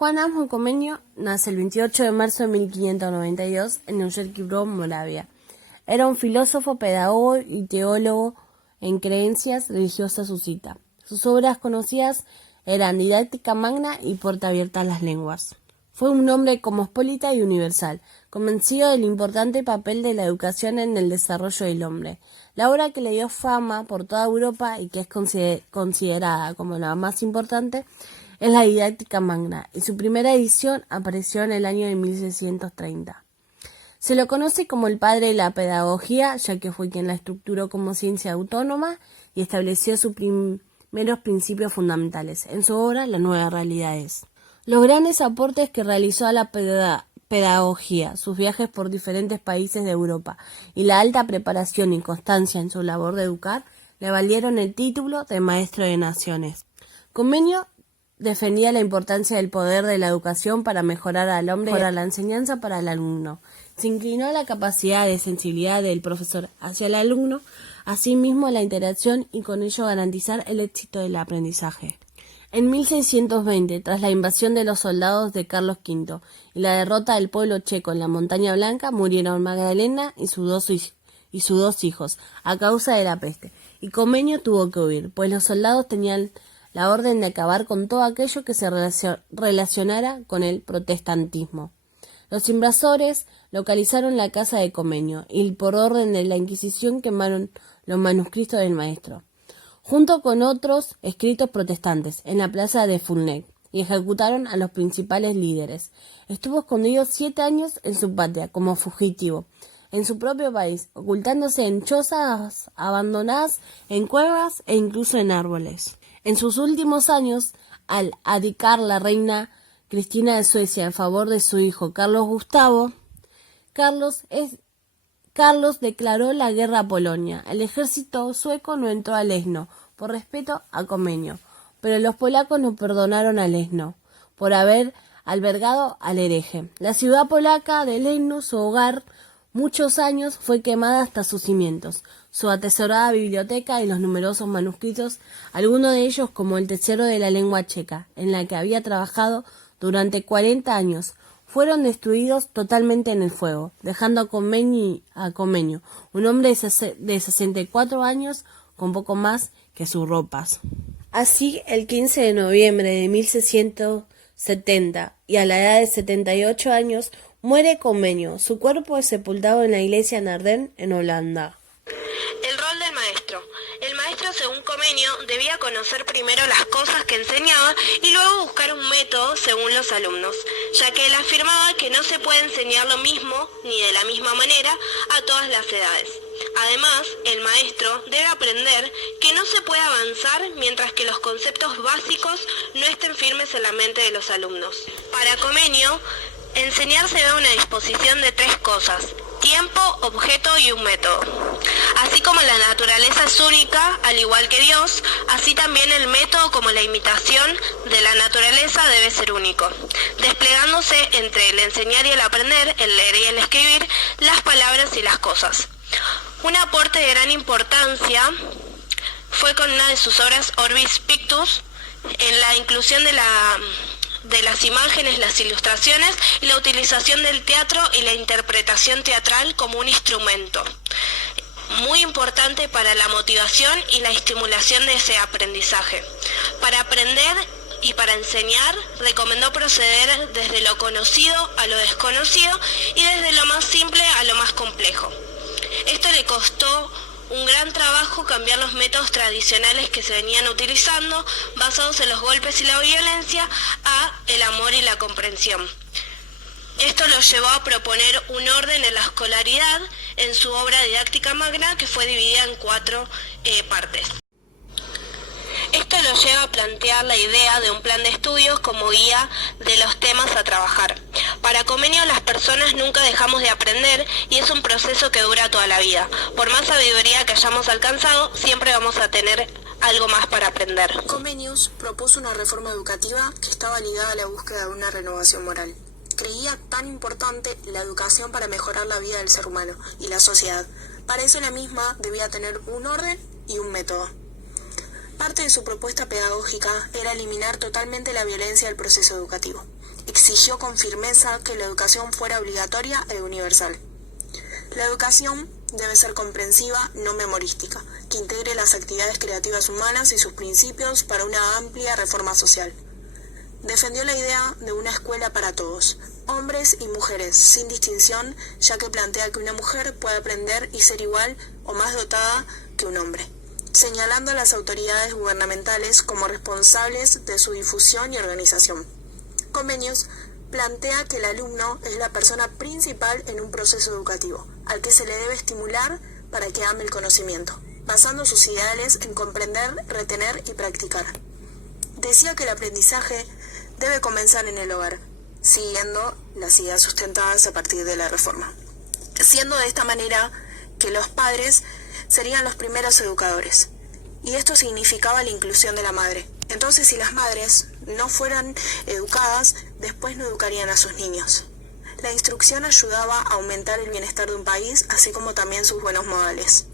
Juan Amos Comenio nace el 28 de marzo de 1592 en Neuchâtel, Moravia. Era un filósofo, pedagogo y teólogo en creencias religiosas suscita. Sus obras conocidas eran Didáctica Magna y Puerta Abierta a las Lenguas. Fue un hombre cosmopolita y universal, convencido del importante papel de la educación en el desarrollo del hombre. La obra que le dio fama por toda Europa y que es considerada como la más importante es la Didáctica Magna, y su primera edición apareció en el año de 1630. Se lo conoce como el padre de la pedagogía, ya que fue quien la estructuró como ciencia autónoma y estableció sus primeros principios fundamentales. En su obra, La Nueva Realidad es. Los grandes aportes que realizó a la pedagogía, sus viajes por diferentes países de Europa y la alta preparación y constancia en su labor de educar le valieron el título de Maestro de Naciones. Comenio defendía la importancia del poder de la educación para mejorar al hombre y para la enseñanza para el alumno. Se inclinó a la capacidad de sensibilidad del profesor hacia el alumno, asimismo a la interacción y con ello garantizar el éxito del aprendizaje. En 1620, tras la invasión de los soldados de Carlos V y la derrota del pueblo checo en la Montaña Blanca, murieron Magdalena y sus dos hijos a causa de la peste, y Comenio tuvo que huir, pues los soldados tenían la orden de acabar con todo aquello que se relacionara con el protestantismo. Los invasores localizaron la casa de Comenio y por orden de la Inquisición quemaron los manuscritos del maestro, junto con otros escritos protestantes, en la plaza de Fulnek, y ejecutaron a los principales líderes. Estuvo escondido 7 años en su patria, como fugitivo, en su propio país, ocultándose en chozas abandonadas, en cuevas e incluso en árboles. En sus últimos años, al abdicar la reina Cristina de Suecia en favor de su hijo Carlos Gustavo, Carlos declaró la guerra a Polonia. El ejército sueco no entró a Leszno por respeto a Comenio, pero los polacos no perdonaron a Leszno por haber albergado al hereje. La ciudad polaca de Leszno, su hogar, muchos años fue quemada hasta sus cimientos. Su atesorada biblioteca y los numerosos manuscritos, algunos de ellos como el Tesoro de la lengua checa, en la que había trabajado durante 40 años, fueron destruidos totalmente en el fuego, dejando a Comenio, un hombre de 64 años, con poco más que sus ropas. Así, el 15 de noviembre de 1670, y a la edad de 78 años, muere Comenio. Su cuerpo es sepultado en la iglesia Naarden, en Holanda. El rol del maestro. El maestro, según Comenio, debía conocer primero las cosas que enseñaba y luego buscar un método según los alumnos, ya que él afirmaba que no se puede enseñar lo mismo ni de la misma manera a todas las edades. Además, el maestro debe aprender que no se puede avanzar mientras que los conceptos básicos no estén firmes en la mente de los alumnos. Para Comenio, enseñar se da una disposición de 3 cosas: tiempo, objeto y un método. Así como la naturaleza es única, al igual que Dios, así también el método como la imitación de la naturaleza debe ser único, desplegándose entre el enseñar y el aprender, el leer y el escribir, las palabras y las cosas. Un aporte de gran importancia fue con una de sus obras, Orbis Pictus, en la inclusión de las imágenes, las ilustraciones y la utilización del teatro y la interpretación teatral como un instrumento muy importante para la motivación y la estimulación de ese aprendizaje. Para aprender y para enseñar, recomendó proceder desde lo conocido a lo desconocido y desde lo más simple a lo más complejo. Esto le costó un gran trabajo cambiar los métodos tradicionales que se venían utilizando, basados en los golpes y la violencia, a el amor y la comprensión. Esto lo llevó a proponer un orden en la escolaridad en su obra Didáctica Magna, que fue dividida en 4 partes. Esto lo lleva a plantear la idea de un plan de estudios como guía de los temas a trabajar. Para Comenio, las personas nunca dejamos de aprender y es un proceso que dura toda la vida. Por más sabiduría que hayamos alcanzado, siempre vamos a tener algo más para aprender. Comenius propuso una reforma educativa que estaba ligada a la búsqueda de una renovación moral. Creía tan importante la educación para mejorar la vida del ser humano y la sociedad. Para eso la misma debía tener un orden y un método. Parte de su propuesta pedagógica era eliminar totalmente la violencia del proceso educativo. Exigió con firmeza que la educación fuera obligatoria e universal. La educación debe ser comprensiva, no memorística, que integre las actividades creativas humanas y sus principios para una amplia reforma social. Defendió la idea de una escuela para todos, hombres y mujeres, sin distinción, ya que plantea que una mujer puede aprender y ser igual o más dotada que un hombre, señalando a las autoridades gubernamentales como responsables de su difusión y organización. Convenios plantea que el alumno es la persona principal en un proceso educativo, al que se le debe estimular para que ame el conocimiento, basando sus ideales en comprender, retener y practicar. Decía que el aprendizaje debe comenzar en el hogar, siguiendo las ideas sustentadas a partir de la reforma, siendo de esta manera que los padres serían los primeros educadores, y esto significaba la inclusión de la madre. Entonces, si las madres no fueran educadas, después no educarían a sus niños. La instrucción ayudaba a aumentar el bienestar de un país, así como también sus buenos modales.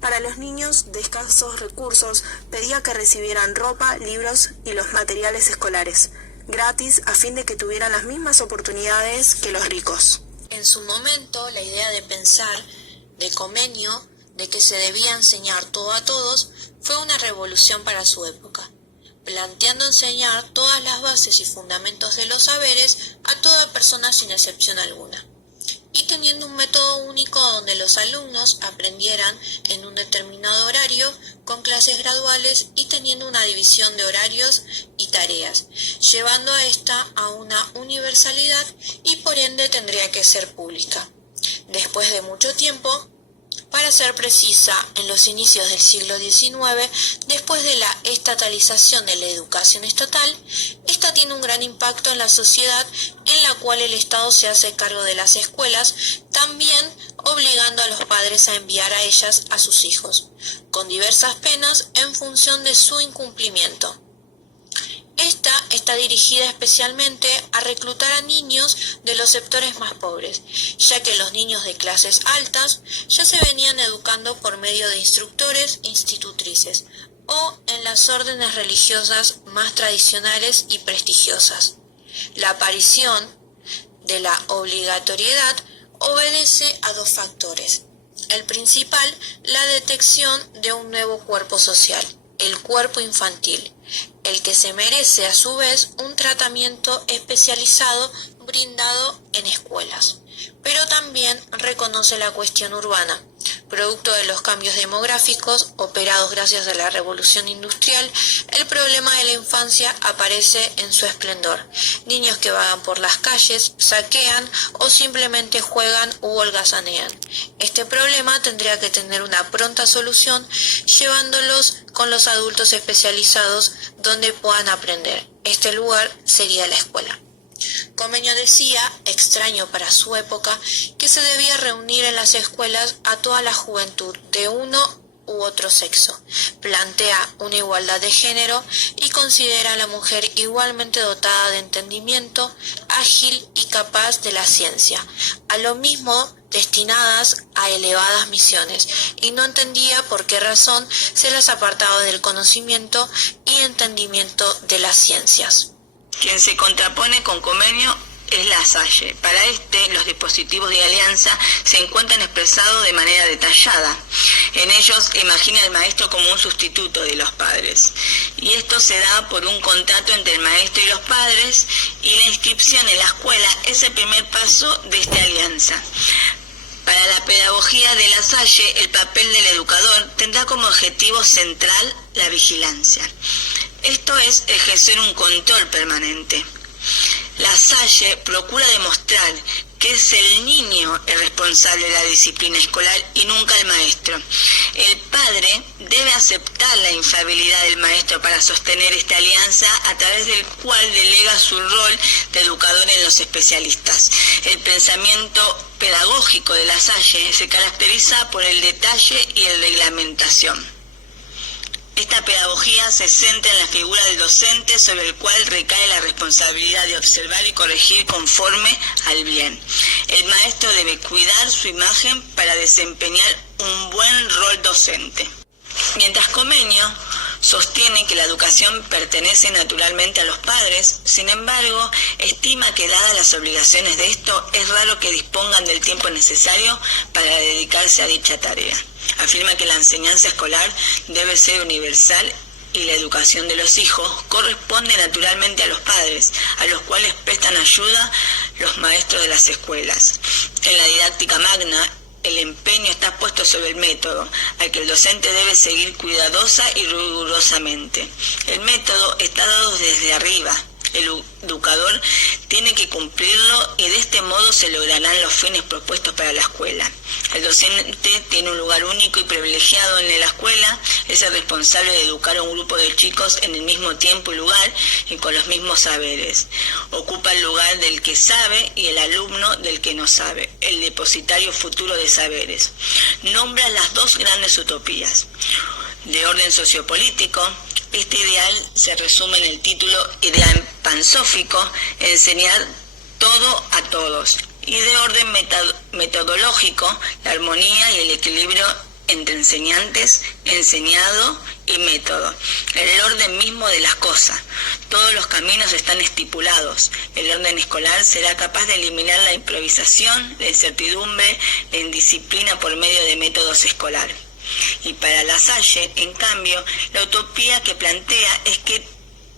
Para los niños de escasos recursos, pedía que recibieran ropa, libros y los materiales escolares, gratis, a fin de que tuvieran las mismas oportunidades que los ricos. En su momento, la idea de pensar de Comenio, de que se debía enseñar todo a todos, fue una revolución para su época, planteando enseñar todas las bases y fundamentos de los saberes a toda persona sin excepción alguna, y teniendo un método único donde los alumnos aprendieran en un determinado horario, con clases graduales y teniendo una división de horarios y tareas, llevando a esta a una universalidad y por ende tendría que ser pública. Después de mucho tiempo, para ser precisa, en los inicios del siglo XIX, después de la estatalización de la educación estatal, esta tiene un gran impacto en la sociedad, en la cual el Estado se hace cargo de las escuelas, también obligando a los padres a enviar a ellas a sus hijos, con diversas penas en función de su incumplimiento. Esta está dirigida especialmente a reclutar a niños de los sectores más pobres, ya que los niños de clases altas ya se venían educando por medio de instructores e institutrices, o en las órdenes religiosas más tradicionales y prestigiosas. La aparición de la obligatoriedad obedece a dos factores. El principal, la detección de un nuevo cuerpo social, el cuerpo infantil, el que se merece a su vez un tratamiento especializado brindado en escuelas, pero también reconoce la cuestión urbana, producto de los cambios demográficos operados gracias a la revolución industrial. El problema de la infancia aparece en su esplendor: niños que vagan por las calles, saquean o simplemente juegan u holgazanean. Este problema tendría que tener una pronta solución, llevándolos con los adultos especializados donde puedan aprender. Este lugar sería la escuela. Comenio decía, extraño para su época, que se debía reunir en las escuelas a toda la juventud de uno u otro sexo. Plantea una igualdad de género y considera a la mujer igualmente dotada de entendimiento, ágil y capaz de la ciencia, a lo mismo destinadas a elevadas misiones, y no entendía por qué razón se las apartaba del conocimiento y entendimiento de las ciencias. Quien se contrapone con Comenio es La Salle. Para los dispositivos de alianza se encuentran expresados de manera detallada. En ellos imagina al maestro como un sustituto de los padres. Y esto se da por un contrato entre el maestro y los padres, y la inscripción en la escuela es el primer paso de esta alianza. Para la pedagogía de La Salle, el papel del educador tendrá como objetivo central la vigilancia. Esto es ejercer un control permanente. La Salle procura demostrar que es el niño el responsable de la disciplina escolar y nunca el maestro. El padre debe aceptar la infalibilidad del maestro para sostener esta alianza, a través del cual delega su rol de educador en los especialistas. El pensamiento pedagógico de La Salle se caracteriza por el detalle y la reglamentación. Esta pedagogía se centra en la figura del docente, sobre el cual recae la responsabilidad de observar y corregir conforme al bien. El maestro debe cuidar su imagen para desempeñar un buen rol docente. Mientras Comenio Sostiene que la educación pertenece naturalmente a los padres, sin embargo, estima que dadas las obligaciones de esto, es raro que dispongan del tiempo necesario para dedicarse a dicha tarea. Afirma que la enseñanza escolar debe ser universal y la educación de los hijos corresponde naturalmente a los padres, a los cuales prestan ayuda los maestros de las escuelas. En la didáctica magna, el empeño está puesto sobre el método, al que el docente debe seguir cuidadosa y rigurosamente. El método está dado desde arriba. El educador tiene que cumplirlo y de este modo se lograrán los fines propuestos para la escuela. El docente tiene un lugar único y privilegiado en la escuela, es el responsable de educar a un grupo de chicos en el mismo tiempo y lugar y con los mismos saberes. Ocupa el lugar del que sabe y el alumno del que no sabe, el depositario futuro de saberes. Nombra las dos grandes utopías. De orden sociopolítico, este ideal se resume en el título Ideal pansófico, enseñar todo a todos. Y de orden metodológico, la armonía y el equilibrio entre enseñantes, enseñado y método. El orden mismo de las cosas. Todos los caminos están estipulados. El orden escolar será capaz de eliminar la improvisación, la incertidumbre, la indisciplina por medio de métodos escolares. Y para La Salle, en cambio, la utopía que plantea es que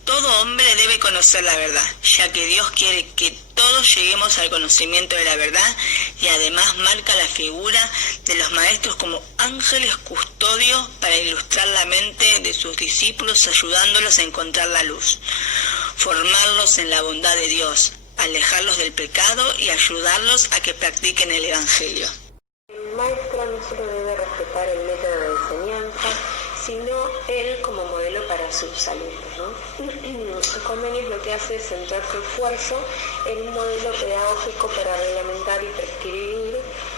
todo hombre debe conocer la verdad, ya que Dios quiere que todos lleguemos al conocimiento de la verdad y además marca la figura de los maestros como ángeles custodios para ilustrar la mente de sus discípulos, ayudándolos a encontrar la luz, formarlos en la bondad de Dios, alejarlos del pecado y ayudarlos a que practiquen el Evangelio. El maestro no solo debe respetar el método de enseñanza, sino él como modelo para sus alumnos, ¿no? Comenius lo que hace es centrar su esfuerzo en un modelo pedagógico para reglamentar y prescribir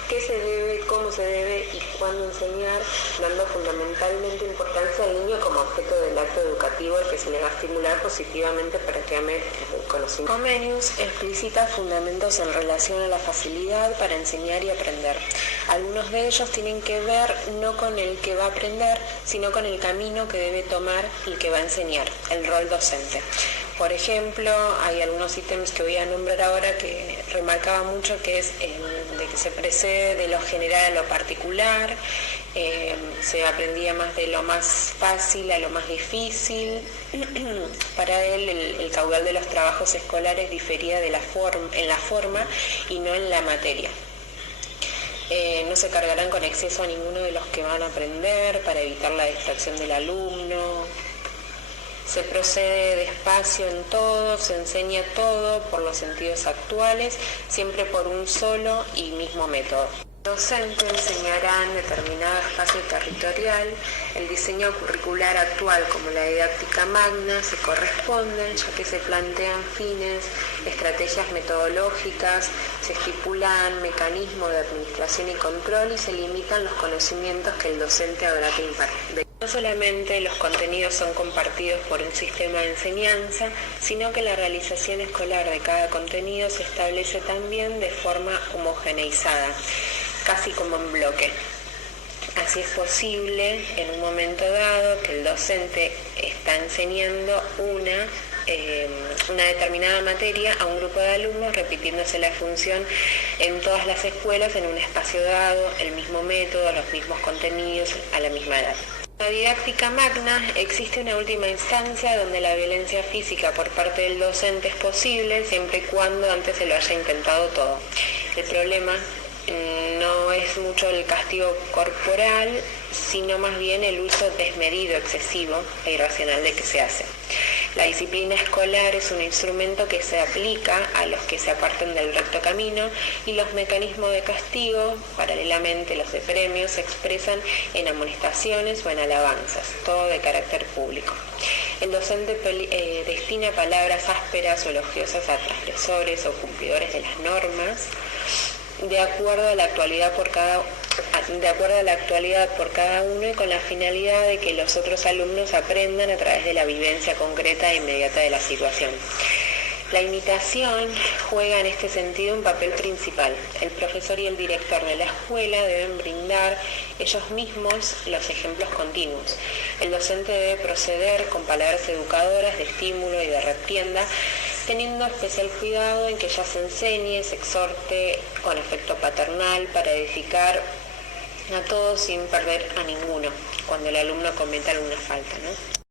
qué se debe, cómo se debe y cuándo enseñar, dando fundamentalmente importancia al niño como objeto del acto educativo al que se le va a estimular positivamente para que ame el conocimiento. Comenius explicita fundamentos en relación a la facilidad para enseñar y aprender. Algunos de ellos tienen que ver no con el que va a aprender, sino con el camino que debe tomar el que va a enseñar, el rol docente. Por ejemplo, hay algunos ítems que voy a nombrar ahora que remarcaba mucho, que es el de que se precede de lo general a lo particular, se aprendía más de lo más fácil a lo más difícil. Para él el caudal de los trabajos escolares difería en la forma y no en la materia. No se cargarán con exceso a ninguno de los que van a aprender para evitar la distracción del alumno. Se procede despacio en todo, se enseña todo por los sentidos actuales, siempre por un solo y mismo método. El docente enseñará en determinado espacio territorial. El diseño curricular actual como la didáctica magna se corresponden, ya que se plantean fines, estrategias metodológicas, se estipulan mecanismos de administración y control y se limitan los conocimientos que el docente habrá que impartir. No solamente los contenidos son compartidos por un sistema de enseñanza, sino que la realización escolar de cada contenido se establece también de forma homogeneizada, casi como en bloque. Así es posible, en un momento dado, que el docente está enseñando una determinada materia a un grupo de alumnos, repitiéndose la función en todas las escuelas en un espacio dado, el mismo método, los mismos contenidos, a la misma edad. En la didáctica magna existe una última instancia donde la violencia física por parte del docente es posible, siempre y cuando antes se lo haya intentado todo. El problema no es mucho el castigo corporal, sino más bien el uso desmedido, excesivo e irracional de que se hace. La disciplina escolar es un instrumento que se aplica a los que se apartan del recto camino y los mecanismos de castigo, paralelamente los de premios, se expresan en amonestaciones o en alabanzas, todo de carácter público. El docente destina palabras ásperas o elogiosas a transgresores o cumplidores de las normas, de acuerdo a la actualidad por cada uno y con la finalidad de que los otros alumnos aprendan a través de la vivencia concreta e inmediata de la situación. La imitación juega en este sentido un papel principal. El profesor y el director de la escuela deben brindar ellos mismos los ejemplos continuos. El docente debe proceder con palabras educadoras de estímulo y de reprienda, teniendo especial cuidado en que ella se enseñe, se exhorte con afecto paternal para edificar a todos sin perder a ninguno cuando el alumno cometa alguna falta, ¿no?